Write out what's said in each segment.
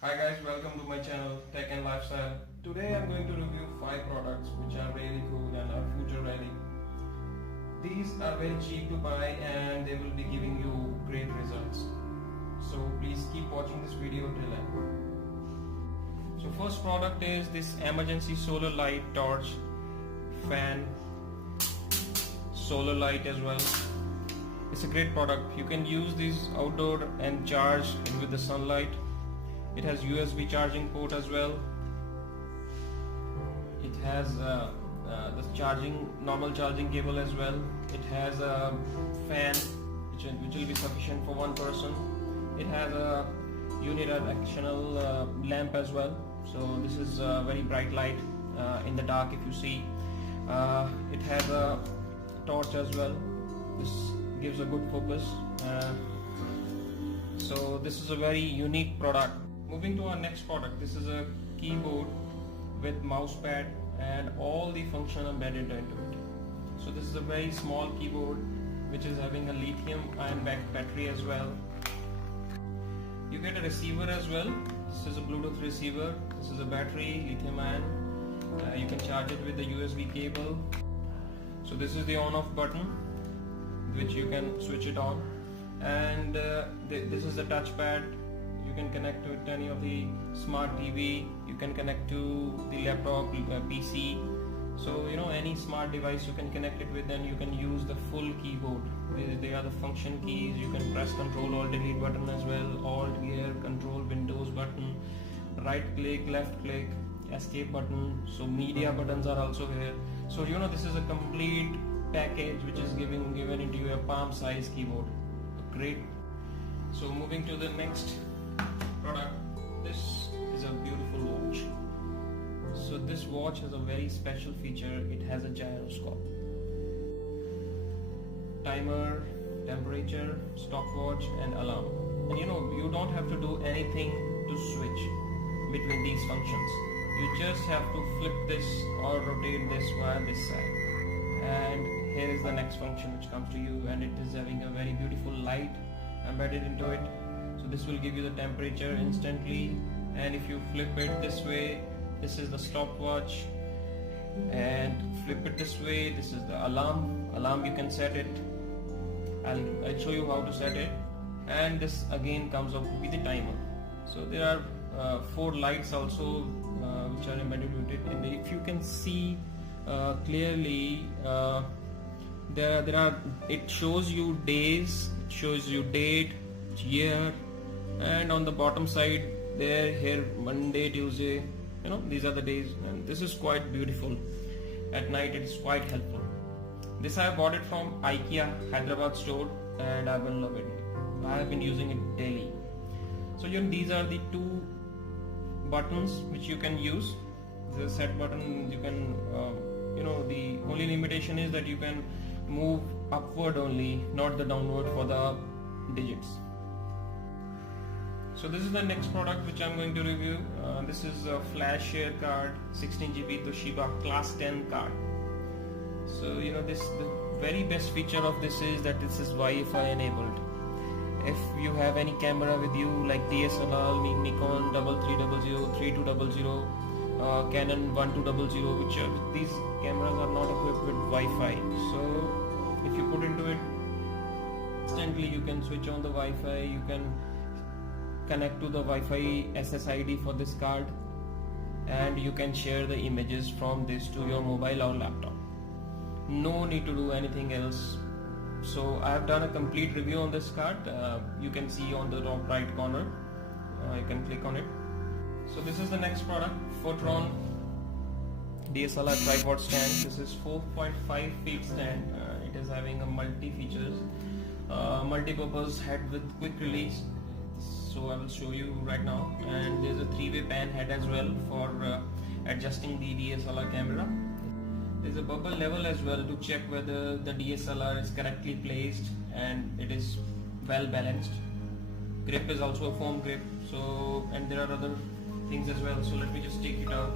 Hi guys, welcome to my channel Tech and Lifestyle. Today I'm going to review 5 products which are really cool and are future ready. These are very cheap to buy and they will be giving you great results. So please keep watching this video till end. So first product is this emergency solar light torch fan, solar light as well. It's a great product. You can use these outdoor and charge with the sunlight. It has USB charging port as well. It has the normal charging cable as well. It has a fan which will be sufficient for one person. It has a unidirectional lamp as well. So this is a very bright light in the dark if you see. It has a torch as well. This gives a good focus. So this is a very unique product. Moving to our next product, this is a keyboard with mouse pad and all the function embedded into it. So this is a very small keyboard which is having a lithium ion battery as well. You get a receiver as well. This is a Bluetooth receiver. This is a battery, lithium ion. You can charge it with the USB cable. So this is the on off button which you can switch it on, and this is the touchpad. You can connect to it any of the smart TV. You can connect to the laptop, PC. So any smart device you can connect it with, and you can use the full keyboard. They are the function keys. You can press Control Alt Delete button as well, Alt Gear, Control Windows button, right click, left click, escape button. So media buttons are also here. So this is a complete package which is given into your palm size keyboard. Great. So moving to the next product, this is a beautiful watch. So this watch has a very special feature. It has a gyroscope, timer, temperature, stopwatch and alarm. And you don't have to do anything to switch between these functions. You just have to flip this or rotate this via this side, and here is the next function which comes to you, and it is having a very beautiful light embedded into it. So this will give you the temperature instantly, and if you flip it this way, this is the stopwatch, and flip it this way, this is the alarm. You can set it. I'll show you how to set it, and this again comes up to be the timer. So there are 4 lights also which are embedded with it, and if you can see clearly, there are, it shows you days, it shows you date, year, and on the bottom side here Monday, Tuesday, these are the days, and this is quite beautiful. At night it is quite helpful. This I bought it from Ikea Hyderabad store, and I will love it. I have been using it daily. So these are the 2 buttons which you can use. The set button, you can the only limitation is that you can move upward only, not the downward for the digits. So this is the next product which I'm going to review. This is a flash share card, 16 GB Toshiba class 10 card. So the very best feature of this is that this is Wi-Fi enabled. If you have any camera with you like DSLR, Nikon 3300, 3200, Canon 1200, these cameras are not equipped with Wi-Fi. So if you put into it, instantly you can switch on the Wi-Fi. You can connect to the Wi-Fi SSID for this card, and you can share the images from this to your mobile or laptop. No need to do anything else. So I have done a complete review on this card. You can see on the top right corner. You can click on it. So this is the next product, Photron DSLR tripod stand. This is 4.5 feet stand. It is having a multi-features, multi-purpose head with quick release. So I will show you right now. And there's a 3-way pan head as well for adjusting the DSLR camera. There's a bubble level as well to check whether the DSLR is correctly placed and it is well balanced. Grip is also a foam grip. So, and there are other things as well. So let me just take it out.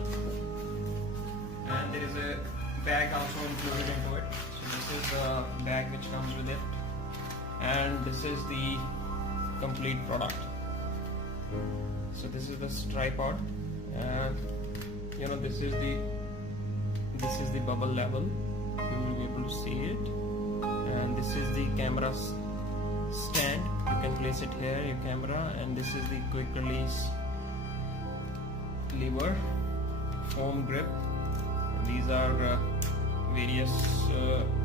And there is a bag also included into it. So this is the bag which comes with it, and this is the complete product. So this is the tripod, and you know, this is the bubble level, you will be able to see it. And this is the camera stand, you can place it here, your camera. And this is the quick release lever, foam grip. These are various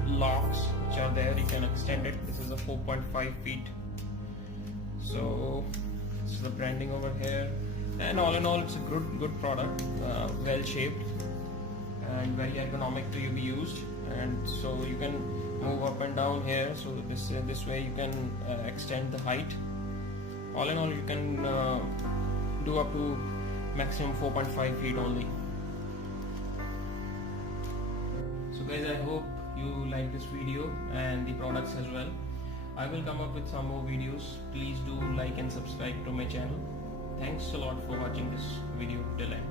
locks which are there, you can extend it. This is a 4.5 feet. So this is the branding over here, and all in all it's a good product, well shaped and very ergonomic to be used. And so you can move up and down here, so this way you can extend the height. All in all you can do up to maximum 4.5 feet only. So guys, I hope you like this video and the products as well. I will come up with some more videos. Please do like and subscribe to my channel. Thanks a lot for watching this video till end.